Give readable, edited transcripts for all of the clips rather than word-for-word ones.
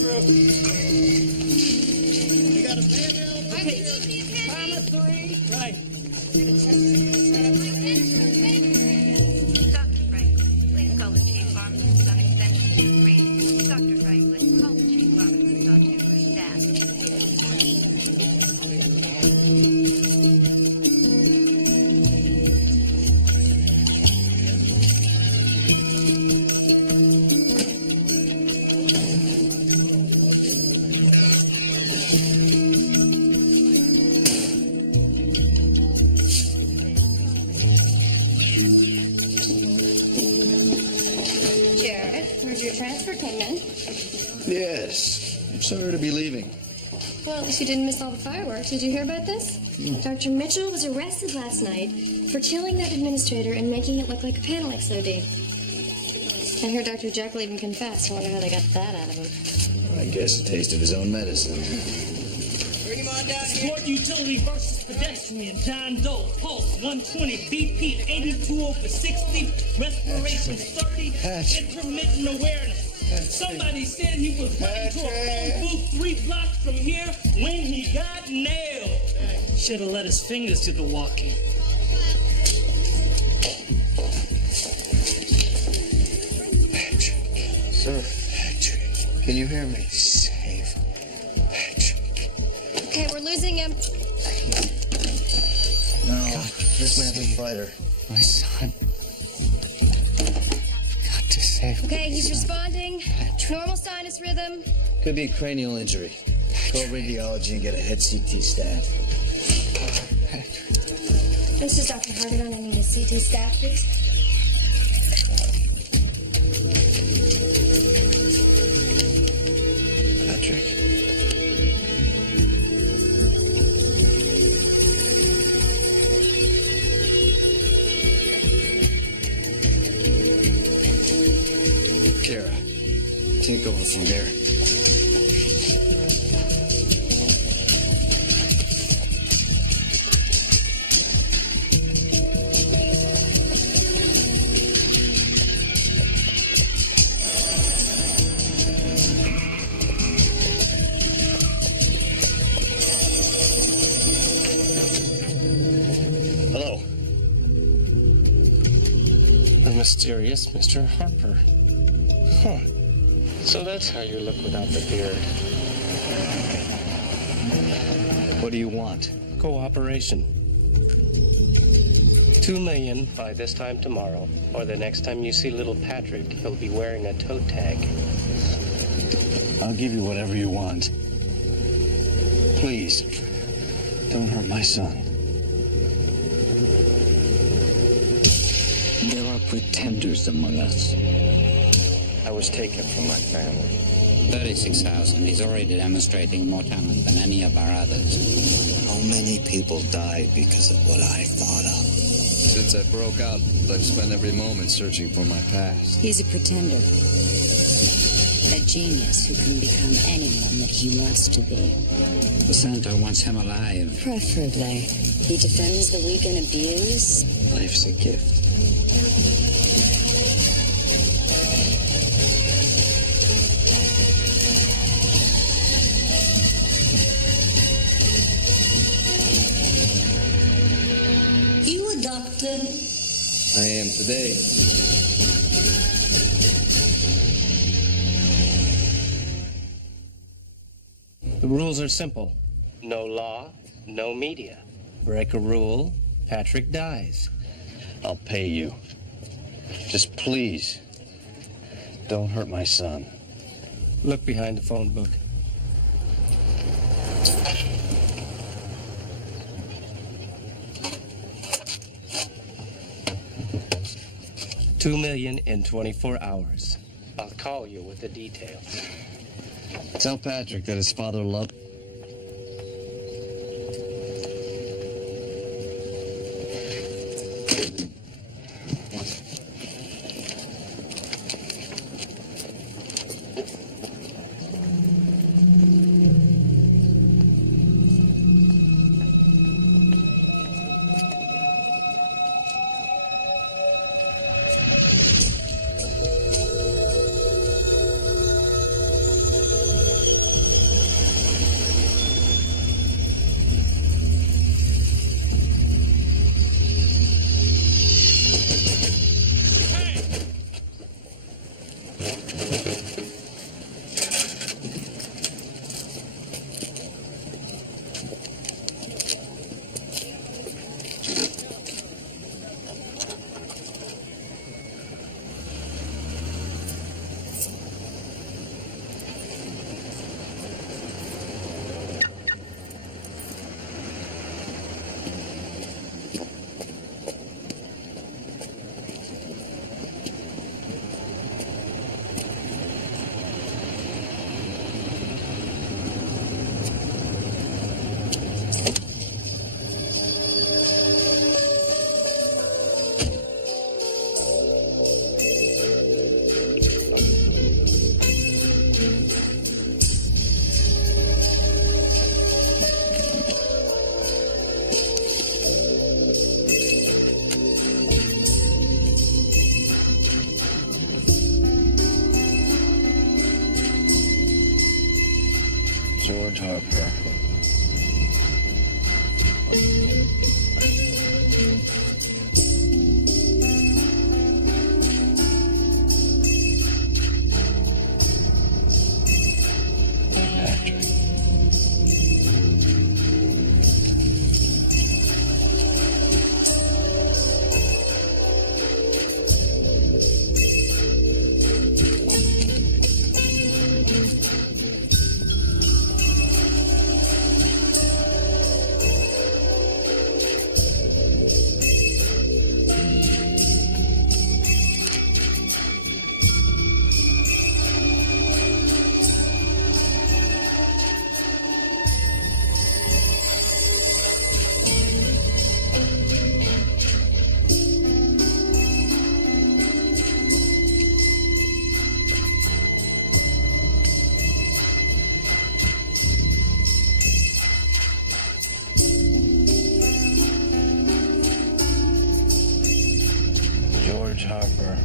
through. We got a man down. Okay. Time of 3. Right. Dr. Franklin, please call the chief pharmacist on extension 23. Dr. Franklin, call the chief pharmacist on 23 staff. Your transfer came in. Yes. I'm sorry to be leaving. Well, at least you didn't miss all the fireworks. Did you hear about this? Dr. Mitchell was arrested last night for killing that administrator and making it look like a panel XOD. I heard Dr. Jekyll even confessed. I wonder how they got that out of him. I guess a taste of his own medicine. Bring him on down here. Sport utility versus pedestrian. John Doe, pulse 120, BP 82 over 60, respiration 30, intermittent awareness. Somebody said he was running to a phone booth 3 blocks from here when he got nailed. Should have let his fingers do the walking. Patrick. Sir. Patrick. Can you hear me? Save Patrick. Okay, we're losing him. No. This man's a fighter. My son. Got to save Okay, he's son. responding. Patrick. Normal sinus rhythm. Could be a cranial injury. Call radiology and get a head CT stat. This is Dr. Hargadon. I need a CT stat, please. Patrick. Kara, take over from there. Hello. The mysterious Mr. Harper. Huh. So that's how you look without the beard. What do you want? Cooperation. $2 million by this time tomorrow, or the next time you see little Patrick, he'll be wearing a toe tag. I'll give you whatever you want. Please, don't hurt my son. There are pretenders among us. I was taken from my family. 36,000. He's already demonstrating more talent than any of our others. How many people died because of what I thought of? Since I broke out, I've spent every moment searching for my past. He's a pretender. A genius who can become anyone that he wants to be. The senator wants him alive. Preferably. He defends the weak and abused. Life's a gift. You a doctor? I am today. The rules are simple. No law, no media. Break a rule, Patrick dies. I'll pay you. Just please, don't hurt my son. Look behind the phone book. $2 million in 24 hours. I'll call you with the details. Tell Patrick that his father loved. George Harper. Patrick. George Harper.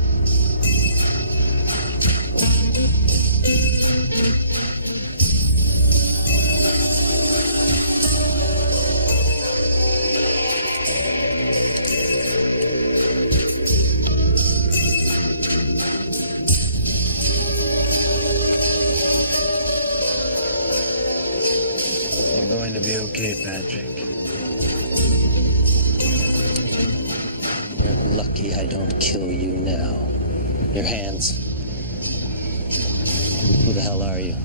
You're going to be okay, Patrick. You're lucky I don't kill you now. Your hands. Who the hell are you?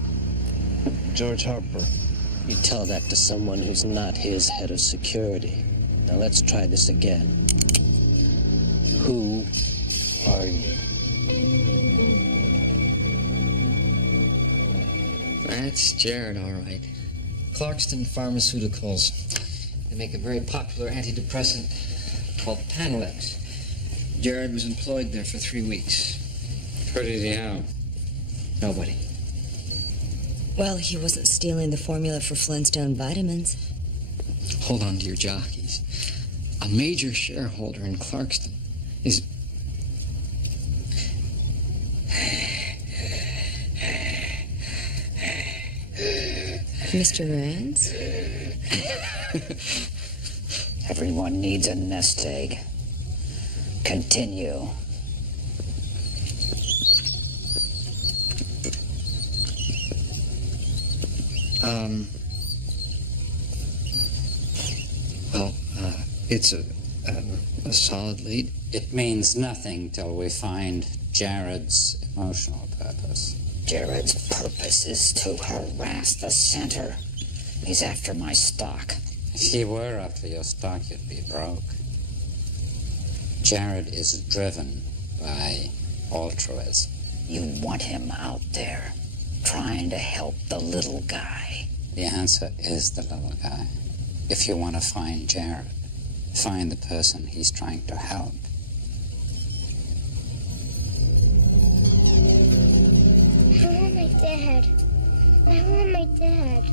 George Harper. You tell that to someone who's not his head of security. Now let's try this again. Who are you? That's Jared, all right. Clarkston Pharmaceuticals. They make a very popular antidepressant called Panelex. Jared was employed there for 3 weeks. Who did he have? Nobody. Well, he wasn't stealing the formula for Flintstone vitamins. Hold on to your jockeys. A major shareholder in Clarkston is... Mr. Rance? Everyone needs a nest egg. Continue. It's a solid lead. It means nothing till we find Jared's emotional purpose. Jared's purpose is to harass the center. He's after my stock. If he were after your stock, you'd be broke. Jared is driven by altruism. You want him out there, trying to help the little guy. The answer is the little guy. If you want to find Jared, find the person he's trying to help. I want my dad. I want my dad.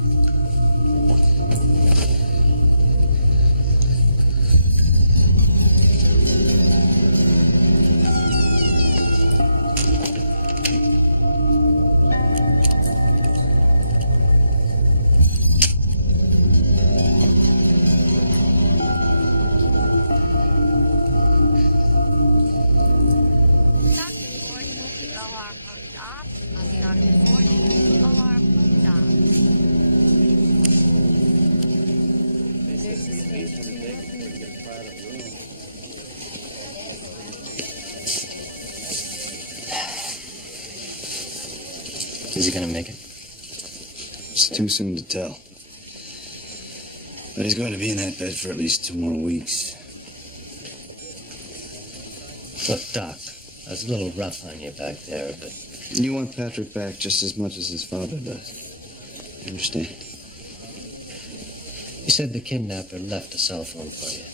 Is he gonna make it? It's too soon to tell. But he's going to be in that bed for at least 2 more weeks. Look, Doc, I was a little rough on you back there, but... You want Patrick back just as much as his father does. You understand? You said the kidnapper left a cell phone for you.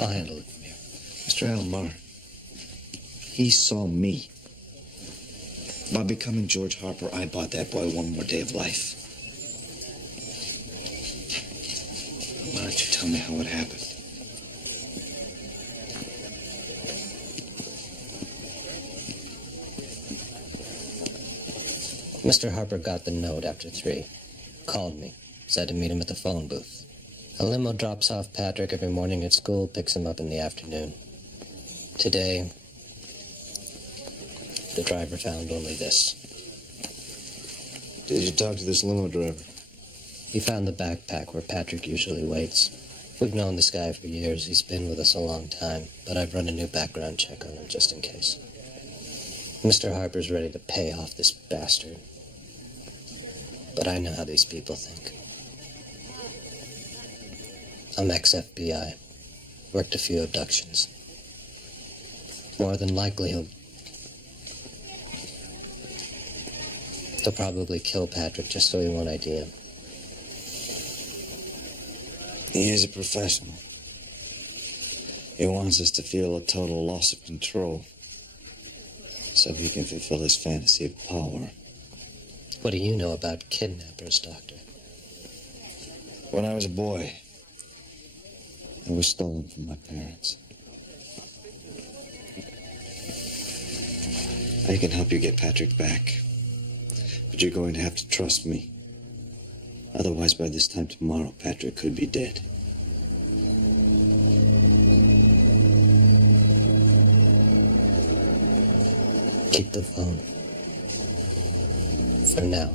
I'll handle it from here. Mr. Almar, he saw me. By becoming George Harper, I bought that boy one more day of life. Why don't you tell me how it happened? Mr. Harper got the note after 3. Called me. Said to meet him at the phone booth. A limo drops off Patrick every morning at school, picks him up in the afternoon. Today, the driver found only this. Did you talk to this limo driver? He found the backpack where Patrick usually waits. We've known this guy for years. He's been with us a long time, but I've run a new background check on him just in case. Mr. Harper's ready to pay off this bastard. But I know how these people think. I'm ex-FBI. Worked a few abductions. More than likely, he'll probably kill Patrick just so he won't ID him. He is a professional. He wants us to feel a total loss of control so he can fulfill his fantasy of power. What do you know about kidnappers, Doctor? When I was a boy, I was stolen from my parents. I can help you get Patrick back, but you're going to have to trust me. Otherwise, by this time tomorrow, Patrick could be dead. Keep the phone. For now.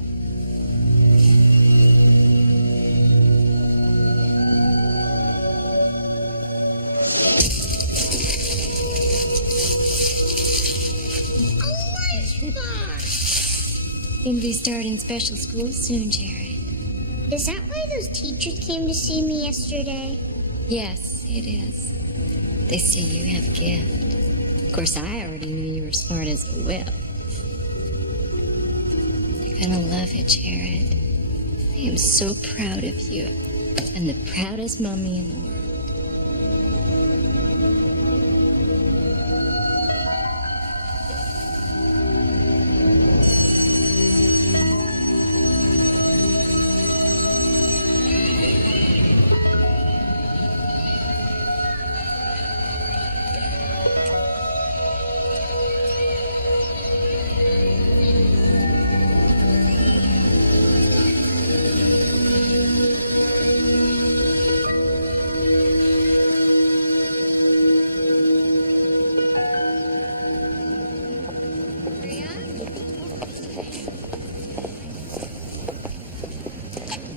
Going to be starting special school soon, Jared. Is that why those teachers came to see me yesterday? Yes, it is. They say you have a gift. Of course, I already knew you were smart as a whip. You're gonna love it, Jared. I am so proud of you. I'm the proudest mommy in the world.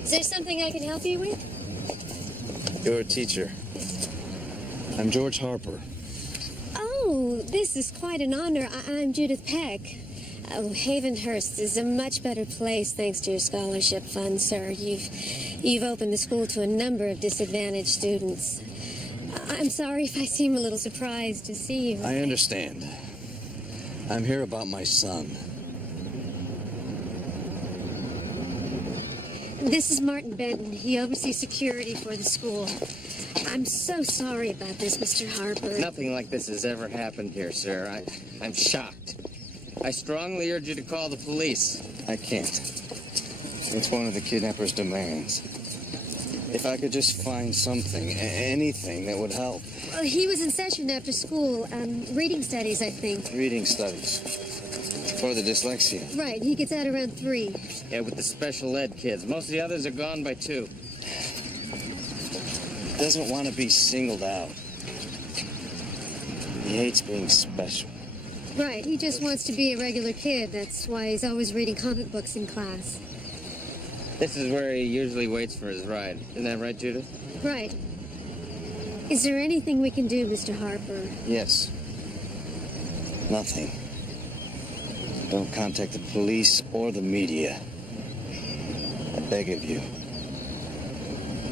Is there something I can help you with? You're a teacher. I'm George Harper. Oh, this is quite an honor. I'm Judith Peck. Oh, Havenhurst is a much better place thanks to your scholarship fund, sir. You've opened the school to a number of disadvantaged students. I'm sorry if I seem a little surprised to see you. I understand. I'm here about my son. This is Martin Benton. He oversees security for the school. I'm so sorry about this, Mr. Harper. Nothing like this has ever happened here, sir. I'm shocked. I strongly urge you to call the police. I can't. It's one of the kidnappers' demands. If I could just find something, anything that would help. Well, he was in session after school. Reading studies, I think. Reading studies. For the dyslexia. Right, he gets out around 3. Yeah, with the special ed kids. Most of the others are gone by 2. Doesn't want to be singled out. He hates being special. Right, he just wants to be a regular kid. That's why he's always reading comic books in class. This is where he usually waits for his ride. Isn't that right, Judith? Right. Is there anything we can do, Mr. Harper? Yes. Nothing. Don't contact the police or the media. I beg of you.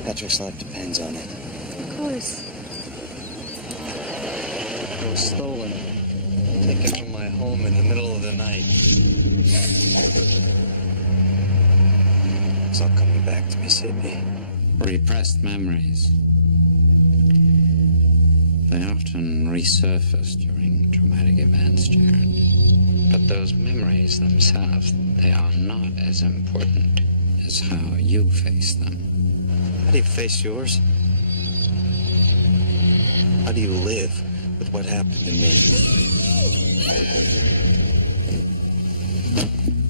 Patrick's life depends on it. Of course. I was stolen. Taken from my home in the middle of the night. It's all coming back to me, Sidney. Repressed memories. They often resurface during traumatic events, Jared. But those memories themselves, they are not as important as how you face them. How do you face yours? How do you live with what happened to me?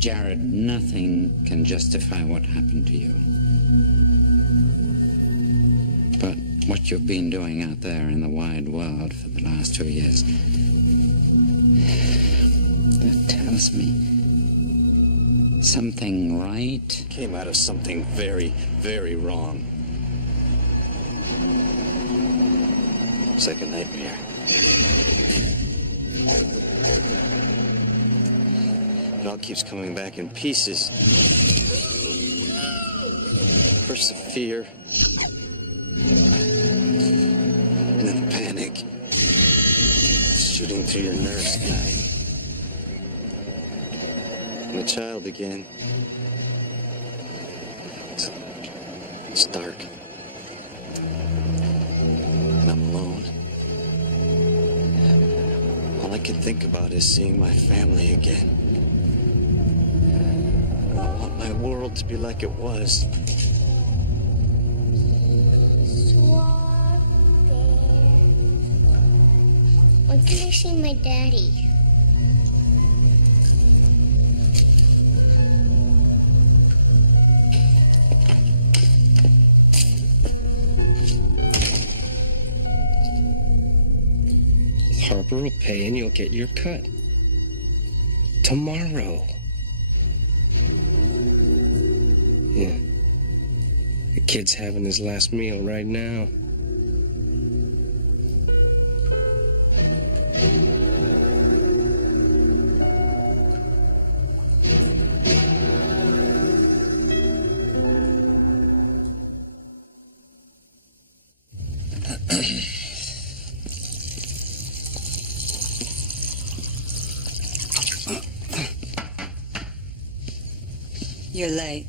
Jared, nothing can justify what happened to you. But what you've been doing out there in the wide world for the last 2 years, that tells me something right Came out of something very, very wrong. It's like a nightmare. It all keeps coming back in pieces. First the fear, and then the panic. Shooting through your nerves, guy. I'm a child again. It's dark. And I'm alone. All I can think about is seeing my family again. I want my world to be like it was. When can I see my daddy? Harper will pay and you'll get your cut. Tomorrow. Yeah. The kid's having his last meal right now. You're late.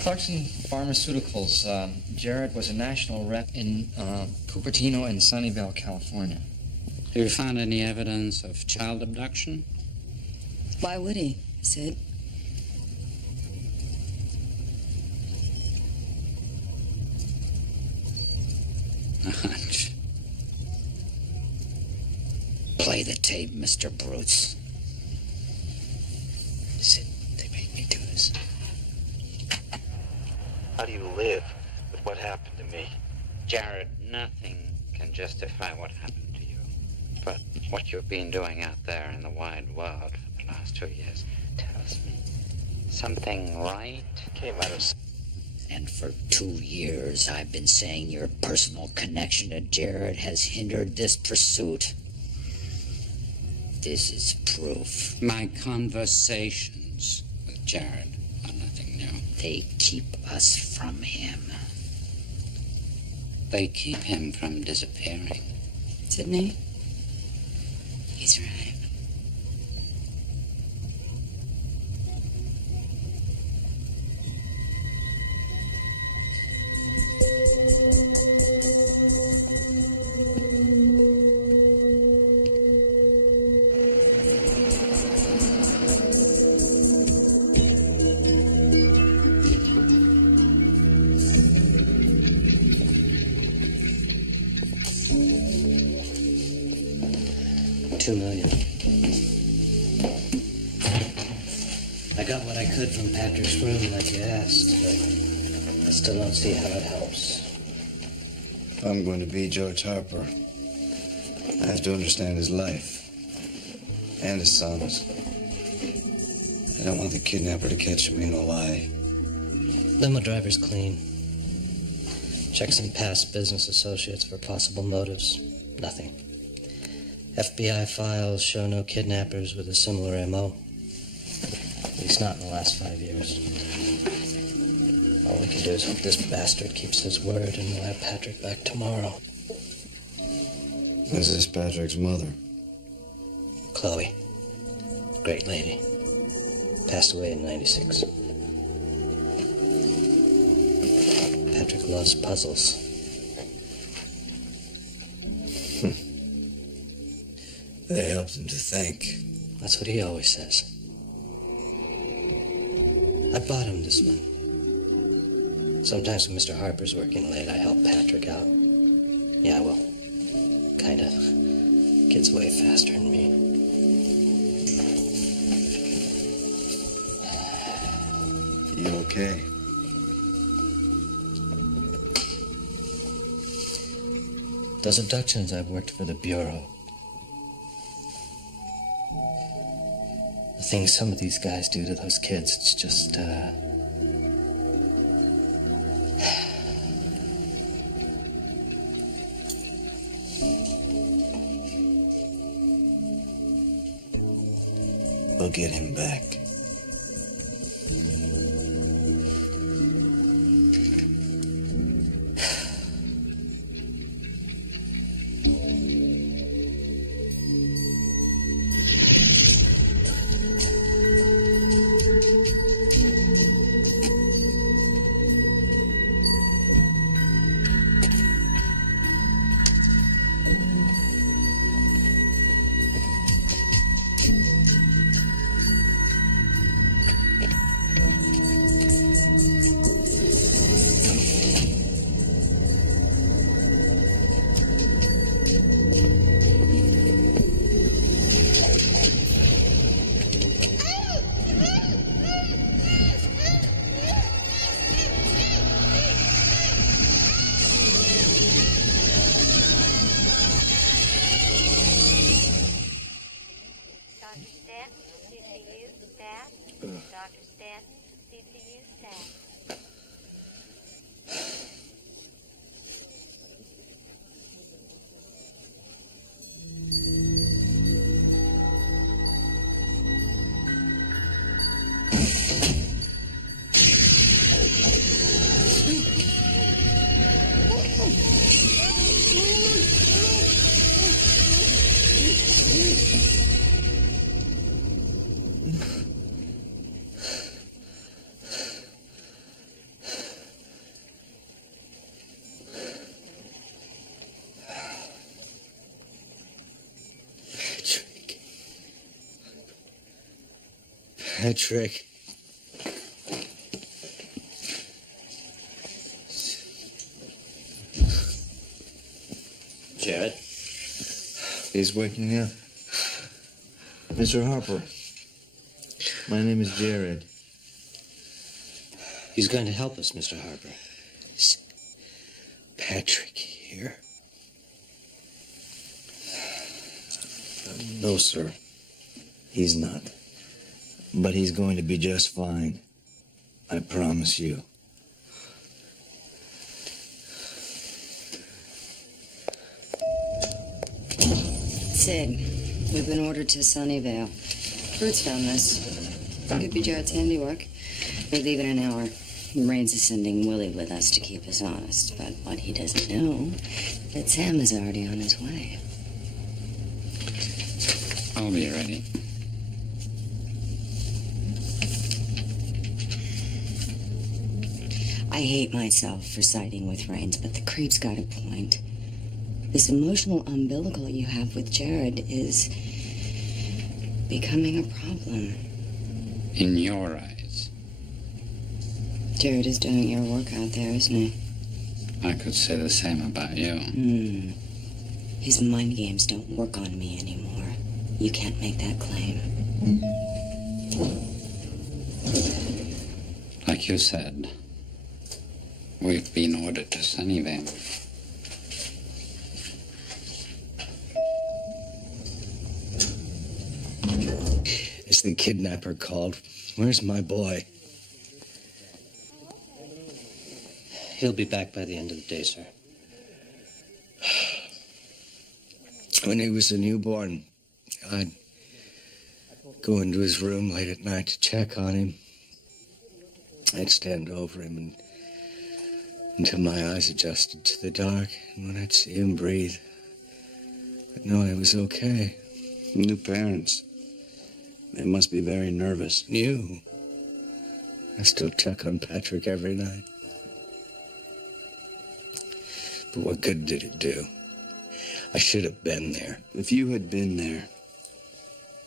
Clarkson Pharmaceuticals. Jared was a national rep in Cupertino and Sunnyvale, California. Have you found any evidence of child abduction? Why would he, Sid? A hunch. Play the tape, Mr. Bruce. Sid, they made me do this. How do you live with what happened to me? Jared, nothing can justify what happened to you. But what you've been doing out there in the wide world for the last 2 years tells me something right Came out of... And for 2 years, I've been saying your personal connection to Jared has hindered this pursuit. This is proof. My conversations with Jared are nothing new. They keep us from him. They keep him from disappearing. Sydney? He's right. $2 million. I got what I could from Patrick's room like you asked, but I still don't see how it helps. If I'm going to be George Harper, I have to understand his life and his son's. I don't want the kidnapper to catch me in a lie. Limo driver's clean. Check some past business associates for possible motives. Nothing. FBI files show no kidnappers with a similar MO. At least not in the last 5 years. All we can do is hope this bastard keeps his word and we'll have Patrick back tomorrow. This is Patrick's mother. Chloe. Great lady. Passed away in '96. Patrick loves puzzles. They helped him to think. That's what he always says. I bought him this one. Sometimes when Mr. Harper's working late, I help Patrick out. Yeah, well, kind of. kid's way faster than me. You okay? Those abductions, I've worked for the Bureau. The things some of these guys do to those kids, it's just, We'll get him back. Dr. Stanton, CCU staff. Patrick. Jared? He's waking up. Mr. Harper. My name is Jared. He's going to help us, Mr. Harper. Is Patrick here? No, sir. He's not. But he's going to be just fine. I promise you. Sid, we've been ordered to Sunnyvale. Fruits found this. Could be Jared's handiwork. We leave in an hour. Rains is sending Willie with us to keep us honest. But what he doesn't know, that Sam is already on his way. I'll be ready. I hate myself for siding with Rains, but the creep's got a point. This emotional umbilical you have with Jared is becoming a problem. In your eyes. Jared is doing your work out there, isn't he? I could say the same about you. His mind games don't work on me anymore. You can't make that claim. Like you said, we've been ordered to Sunnyvale. Is the kidnapper called? Where's my boy? He'll be back by the end of the day, sir. When he was a newborn, I'd go into his room late at night to check on him. I'd stand over him until my eyes adjusted to the dark, and when I'd see him breathe, I'd know I was okay. New parents. They must be very nervous. New? I still check on Patrick every night. But what good did it do? I should have been there. If you had been there,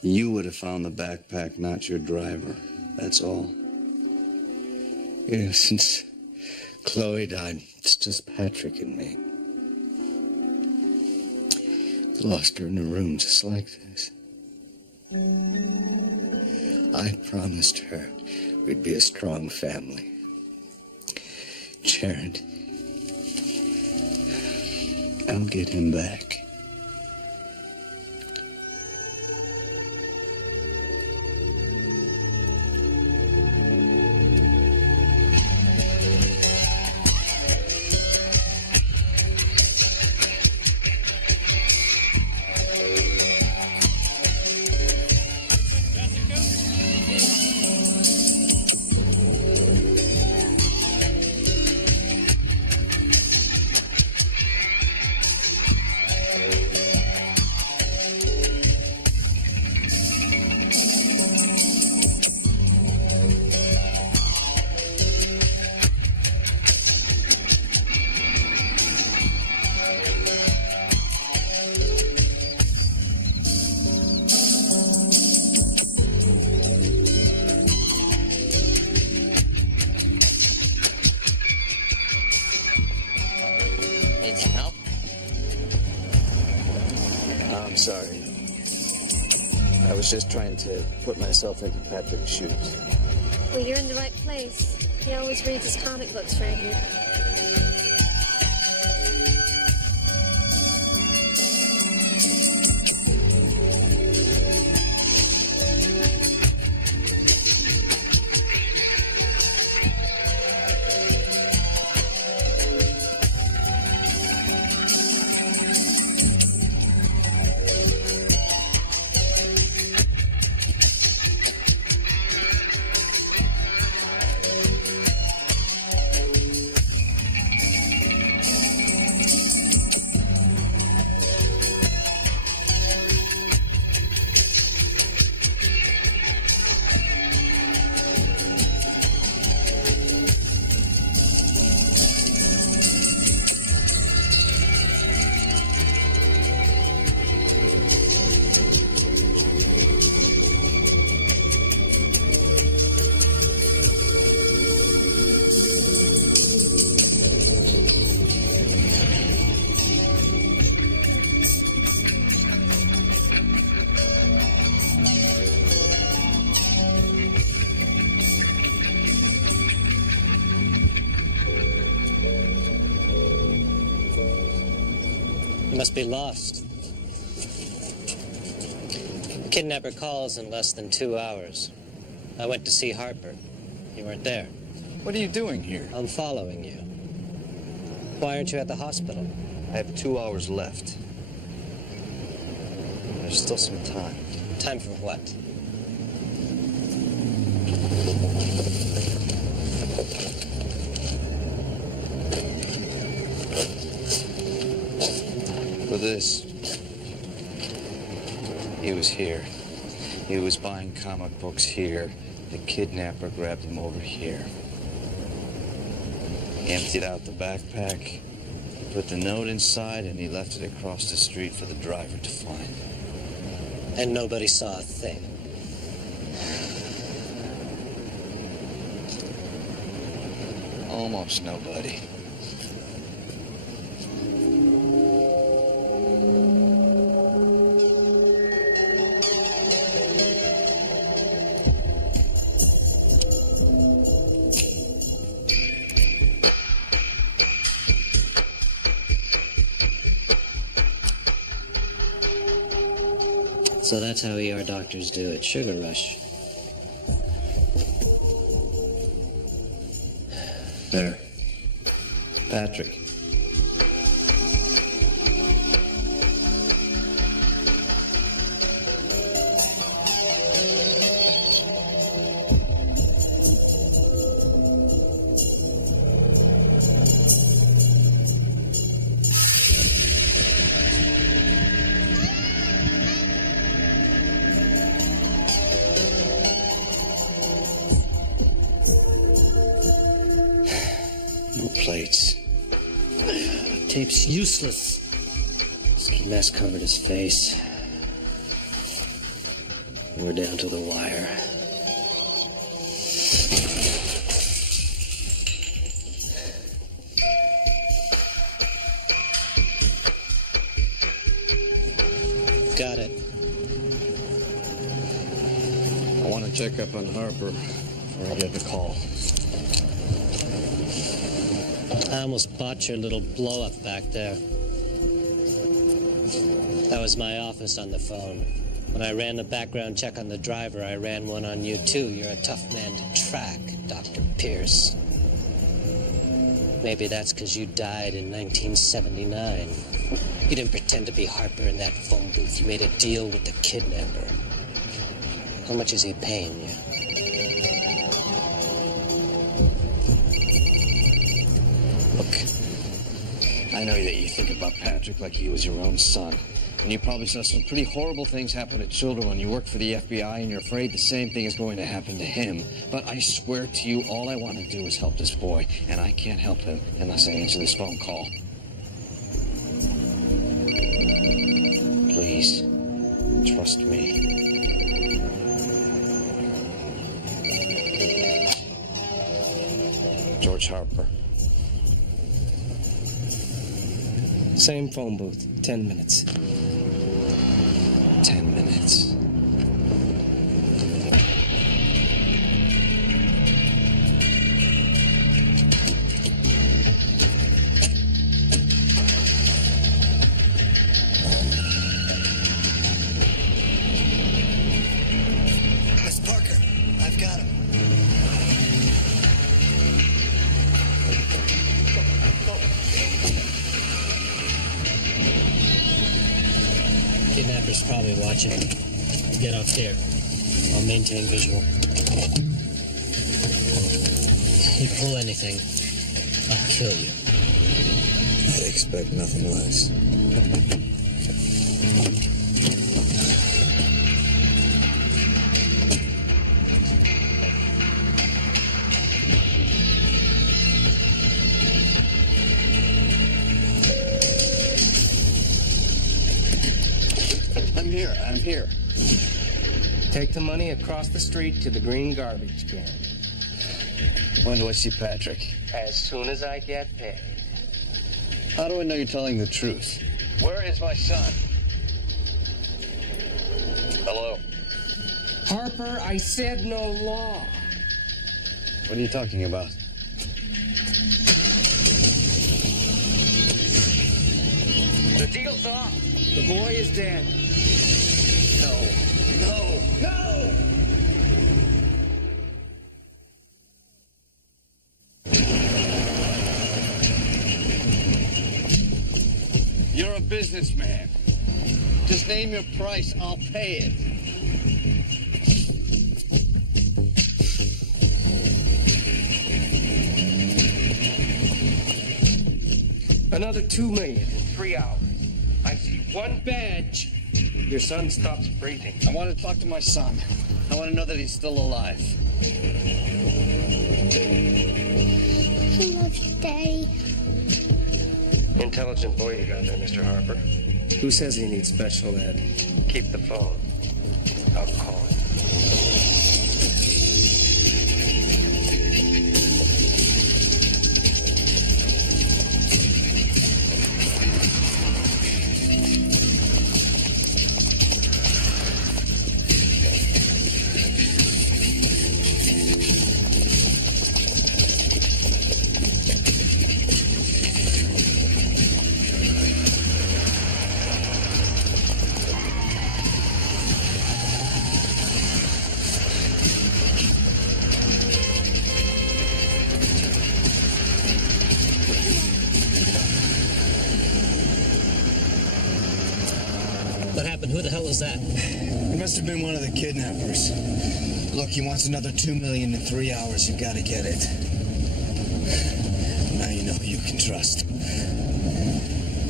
you would have found the backpack, not your driver. That's all. You know, since Chloe died, it's just Patrick and me. lost her in a room just like this. I promised her we'd be a strong family. Jared, I'll get him back. Need some help? I'm sorry. I was just trying to put myself into Patrick's shoes. Well, you're in the right place. He always reads his comic books for you. You must be lost. The kidnapper calls in less than 2 hours. I went to see Harper. You weren't there. What are you doing here? I'm following you. Why aren't you at the hospital? I have 2 hours left. There's still some time. Time for what? For this. He was here. He was buying comic books here. The kidnapper grabbed him over here. He emptied out the backpack, put the note inside, and he left it across the street for the driver to find. And nobody saw a thing. Almost nobody. So that's how ER doctors do it. Sugar rush. There. Patrick. No plates. Tape's useless. Ski mask covered his face. We're down to the wire. want to check up on Harper before I get the call. I almost bought your little blow-up back there. That was my office on the phone. When I ran the background check on the driver, I ran one on you, too. You're a tough man to track, Dr. Pierce. Maybe that's because you died in 1979. You didn't pretend to be Harper in that phone booth. You made a deal with the kidnapper. How much is he paying you? Look, I know that you think about Patrick like he was your own son. And you probably saw some pretty horrible things happen to children when you work for the FBI, and you're afraid the same thing is going to happen to him. But I swear to you, all I want to do is help this boy, and I can't help him unless I answer this phone call. Please, trust me. George Harper. Same phone booth, 10 minutes. 10 minutes. Miss Parker, I've got him. Kidnapper's probably watching. Get off there. I'll maintain visual. You pull anything, I'll kill you. I'd expect nothing less. I'm here. Take the money across the street to the green garbage can. When do I see Patrick? As soon as I get paid. How do I know you're telling the truth? Where is my son? Hello? Harper, I said no law. What are you talking about? The deal's off. The boy is dead. No! You're a businessman. Just name your price, I'll pay it. Another $2 million in 3 hours. I see one badge. Your son stops breathing. I want to talk to my son. I want to know that he's still alive. I love you, Daddy. Intelligent boy you got there, Mr. Harper. Who says he needs special ed? Keep the phone. I'll call him. What happened? Who the hell was that? It must have been one of the kidnappers. Look, he wants another $2 million in 3 hours. You gotta get it. Now you know who you can trust.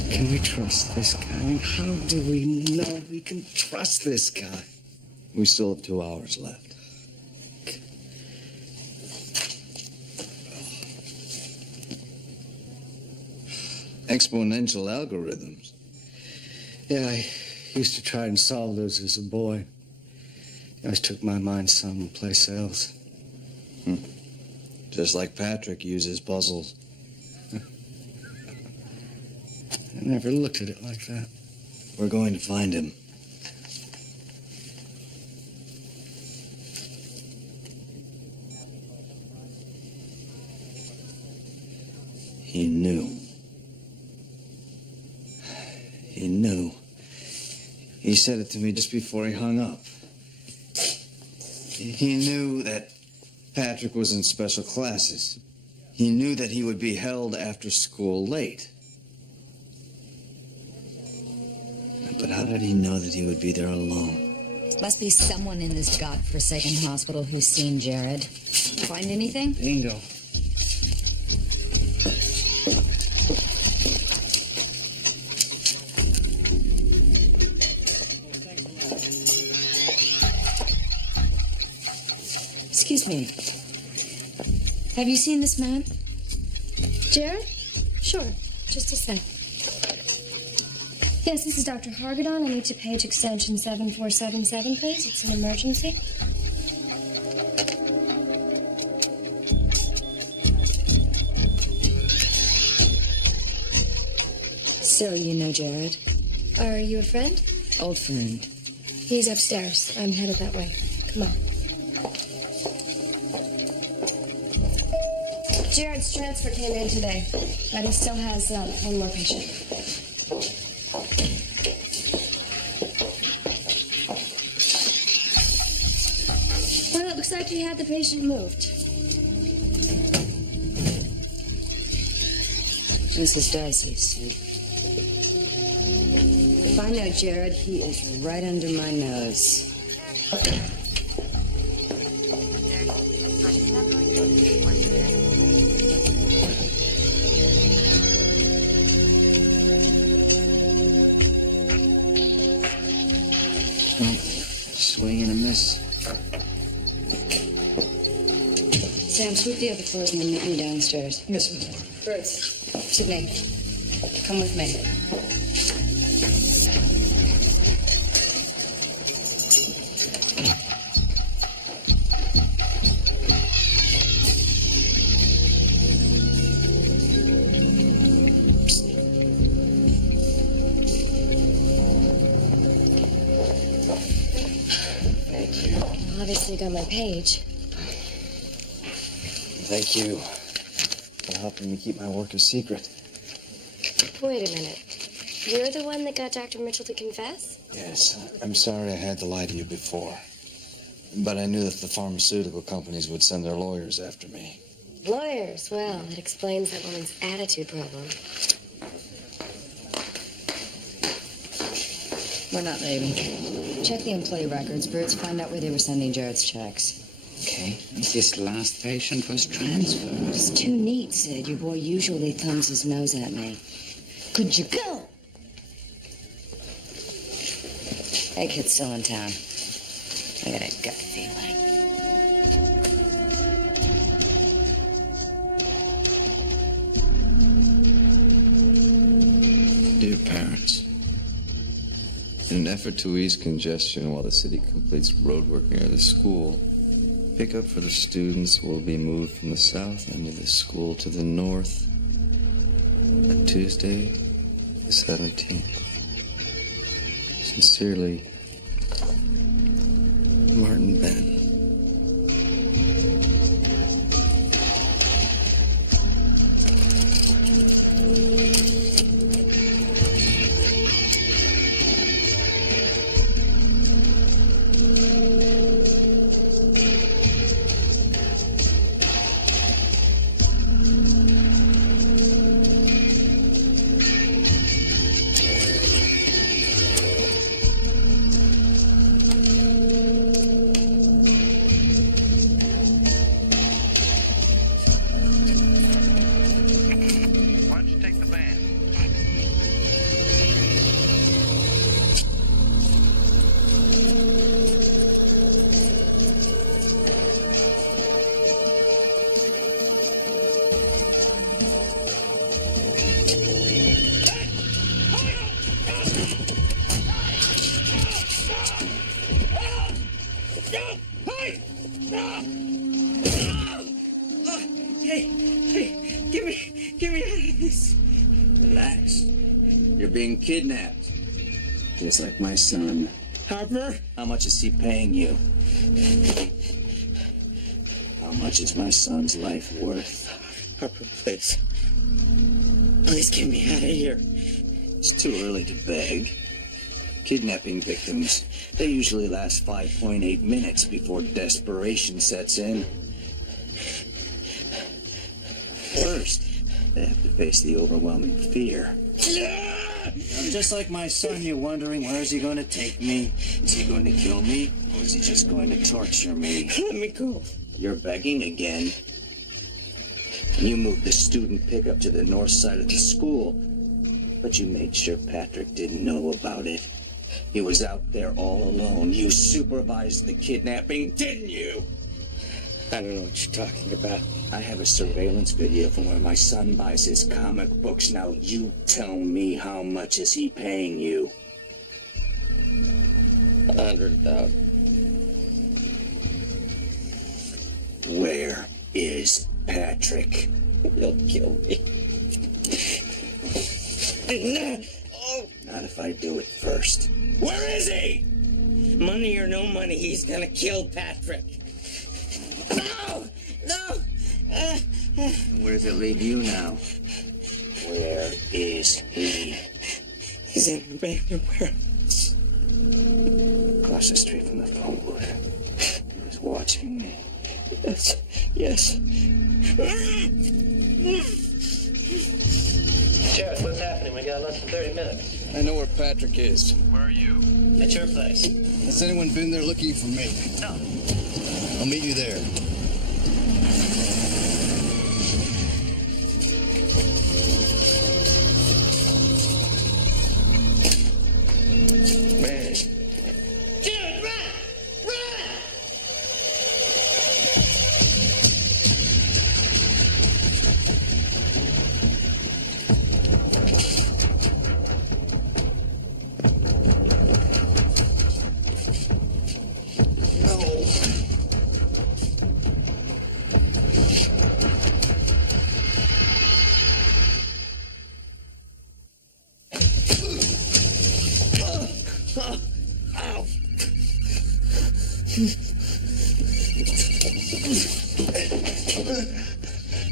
Can we trust this guy? How do we know we can trust this guy? We still have 2 hours left. Exponential algorithms. Yeah, I used to try and solve those as a boy. It always took my mind someplace else. Just like Patrick uses puzzles. I never looked at it like that. We're going to find him. He knew. He knew. He said it to me just before he hung up. He knew that Patrick was in special classes. He knew that he would be held after school late. But how did he know that he would be there alone? Must be someone in this godforsaken hospital who's seen Jared. Find anything? Bingo. Excuse me. Have you seen this man? Jared? Sure. Just a sec. Yes, this is Dr. Hargadon. I need to page extension 7477, please. It's an emergency. So, you know Jared? Are you a friend? Old friend. He's upstairs. I'm headed that way. Come on. Jared's transfer came in today, but he still has one more patient. Well, it looks like he had the patient moved. Mrs. Dicey's. If I know Jared, he is right under my nose. Swing and a miss. Sam, sweep the other floors and then meet me downstairs. Yes, Miss. Birds. Sydney, come with me. Obviously got my page. Thank you for helping me keep my work a secret. Wait a minute. You're the one that got Dr. Mitchell to confess? Yes, I'm sorry I had to lie to you before. But I knew that the pharmaceutical companies would send their lawyers after me. Lawyers? Well, that explains that woman's attitude problem. We're not leaving. Check the employee records, Birds. Find out where they were sending Jared's checks. Okay. This last patient was transferred. It's too neat, Sid. Your boy usually thumbs his nose at me. Could you go? Hey, kid's still in town. I got a gut feeling. Dear parents, in an effort to ease congestion while the city completes road work near the school, pickup for the students will be moved from the south end of the school to the north on Tuesday, the 17th. Sincerely, Martin Ben. Get me out of this. Relax. You're being kidnapped. Just like my son. Harper? How much is he paying you? How much is my son's life worth? Harper, please. Please get me out of here. It's too early to beg. Kidnapping victims, they usually last 5.8 minutes before desperation sets in. First, they have to face the overwhelming fear. Just like my son, you're wondering, where is he going to take me? Is he going to kill me, or is he just going to torture me? Let me go. You're begging again. You moved the student pickup to the north side of the school, but you made sure Patrick didn't know about it. He was out there all alone. You supervised the kidnapping, didn't you? I don't know what you're talking about. I have a surveillance video from where my son buys his comic books. Now you tell me, how much is he paying you? 100,000. Where is Patrick? You'll kill me. Not if I do it first. Where is he? Money or no money, he's gonna kill Patrick. No! No! Where does it leave you now? Where is he? He's in the bank warehouse. Across the street from the phone booth. He was watching me. Yes. Yes. Jared, what's happening? We got less than 30 minutes. I know where Patrick is. Where are you? At your place. Has anyone been there looking for me? No. I'll meet you there. Man. Jared, run! Run!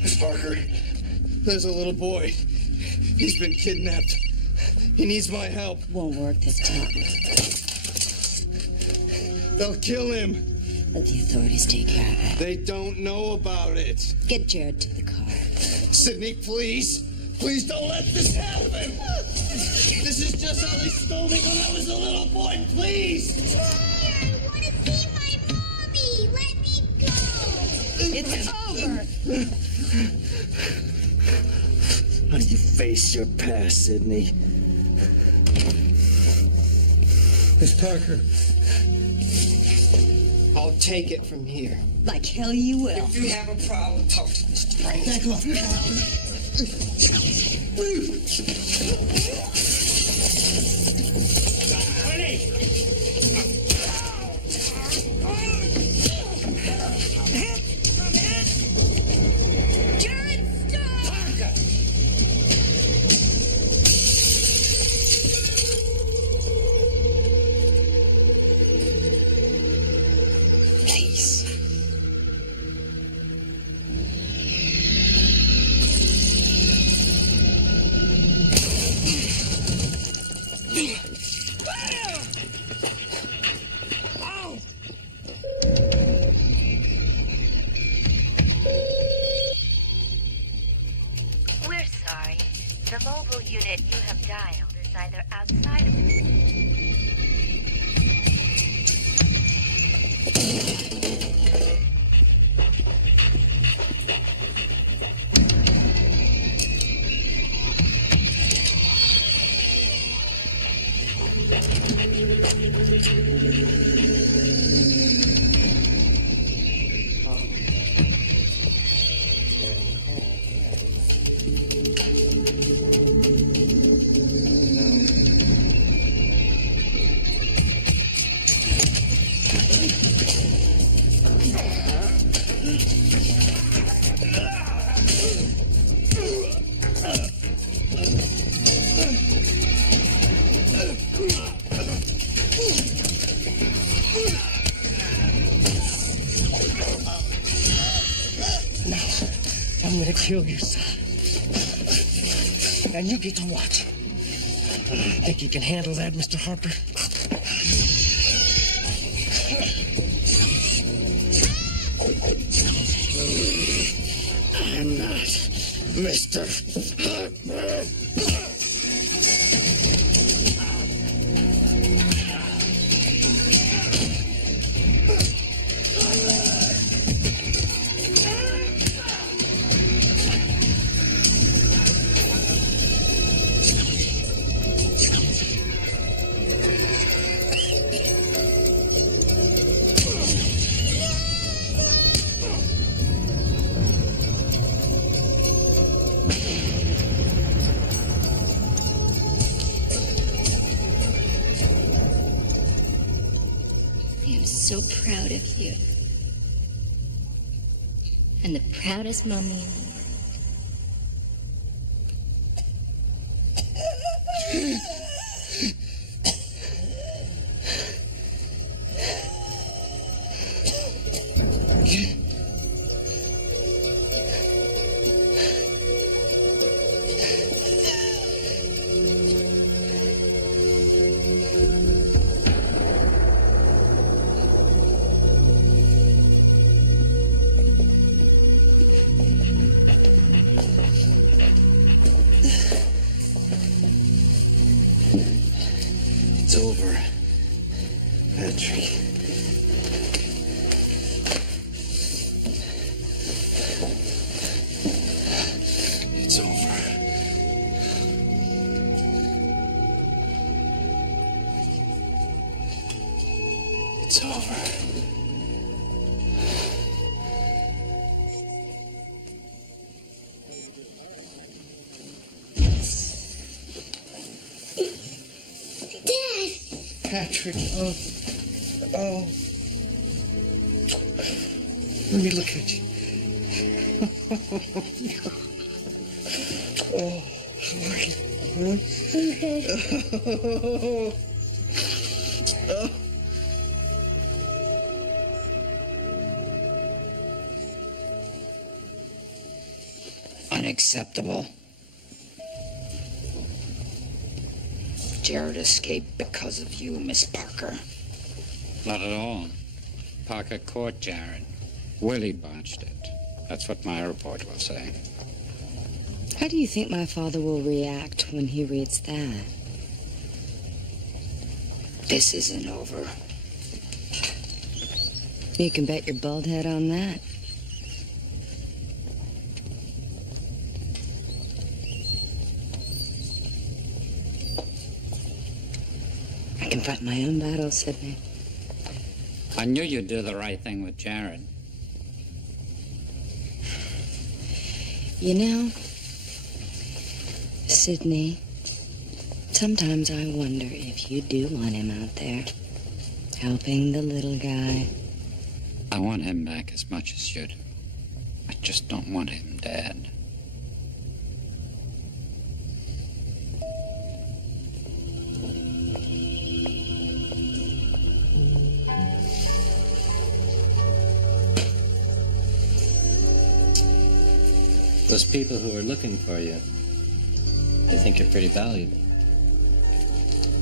Miss Parker, there's a little boy. He's been kidnapped. He needs my help. Won't work this time. They'll kill him. Let the authorities take care of it. They don't know about it. Get Jared to the car. Sydney, please. Please don't let this happen. This is just how they stole me when I was a little boy. Please. I want to see my mommy. Let me go. It's over. How do you face your past, Sydney? Miss Parker, I'll take it from here. Like hell you will. If you have a problem, talk to Mr. Frank. Back off. We're sorry. The mobile unit you have dialed is either outside of the... I'm gonna kill you, son. and you get to watch. Think you can handle that, Mr. Harper? I'm not Mr. Harper. So proud of you. And the proudest mommy in the world. It's over, Patrick. It's over. It's over. Patrick, oh. Let me look at you. Oh, how are you? Oh. Unacceptable. Jared escaped because of you, Miss Parker. Not at all. Parker caught Jared. Willie botched it. That's what my report will say. How do you think my father will react when he reads that? This isn't over. You can bet your bald head on that. I can fight my own battles, Sidney. I knew you'd do the right thing with Jared. You know, Sidney, sometimes I wonder if you do want him out there, helping the little guy. I want him back as much as you do. I just don't want him dead. Those people who are looking for you, they think you're pretty valuable.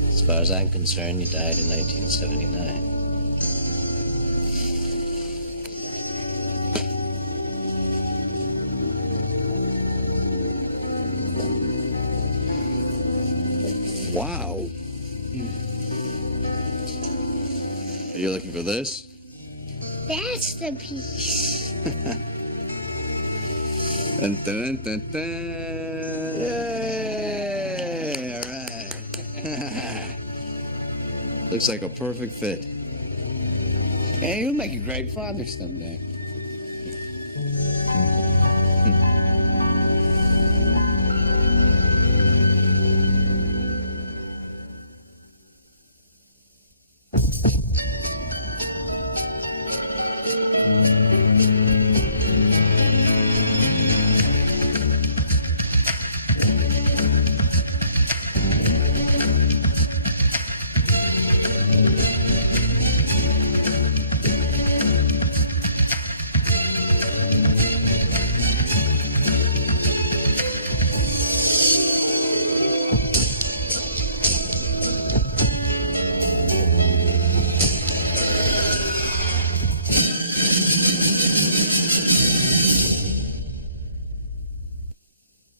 As far as I'm concerned, you died in 1979. Wow. Are you looking for this? That's the piece. Dun, dun, dun, dun. Yay! All right. Looks like a perfect fit. Hey, you'll make a great father someday.